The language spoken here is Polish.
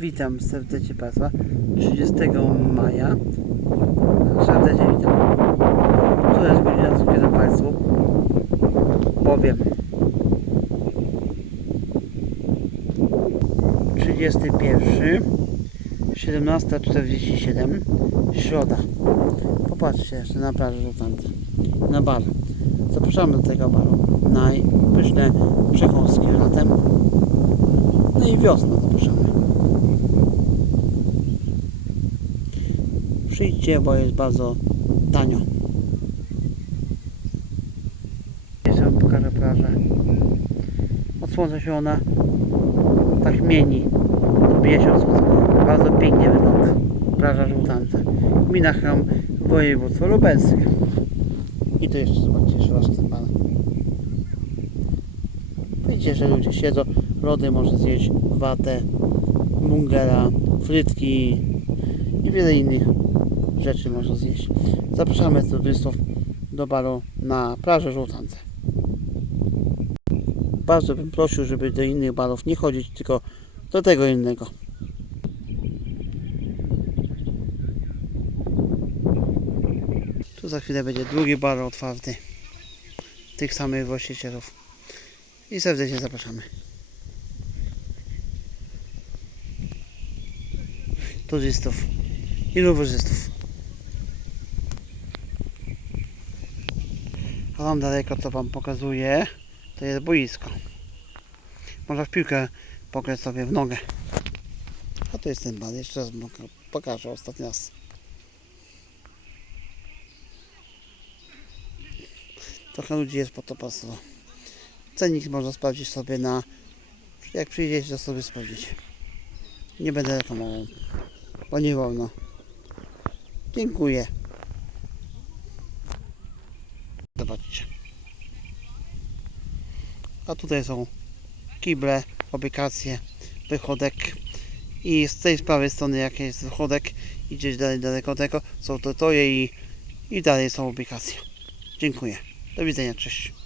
Witam serdecznie Państwa 30 maja. Serdecznie witam. To jest godzina, z kiedy Państwu powiem. 31 17.47 Środa. Popatrzcie jeszcze na plażę Żółtance. Na bar. Zapraszamy do tego baru. Na pyszne przekąski latem. No i wiosna zapraszamy. Przyjdźcie, bo jest bardzo tanio. Jeszcze pokażę plażę. Od słońca się ona tak mieni. Odbija się od słońca. Bardzo pięknie wygląda. Plaża Żółtance. Gmina Cham, województwo lubelskie. I tu jeszcze zobaczcie, jeszcze raz ten. Widzicie, że ludzie siedzą, lody może zjeść, watę, mungera, frytki i wiele innych rzeczy można zjeść. Zapraszamy turystów do baru na plażę Żółtance. Bardzo bym prosił, żeby do innych barów nie chodzić, tylko do tego innego. Tu za chwilę będzie drugi bar otwarty. Tych samych właścicielów. I serdecznie zapraszamy. Turystów i rowerzystów. Tam daleko co Wam pokazuję, to jest boisko. Można w piłkę pograć sobie w nogę. A to jest ten bar, jeszcze raz pokażę ostatni raz. Trochę ludzi jest po to pasowo. Cenik można sprawdzić sobie na. Jak przyjdziecie, to sobie sprawdzić. Nie będę reklamował, bo nie wolno. Dziękuję. A tutaj są kible, obykacje, wychodek. I z tej prawej strony, jak jest wychodek, idziesz dalej daleko tego, są to toje i, i dalej są ubikacje. Dziękuję. Do widzenia, cześć.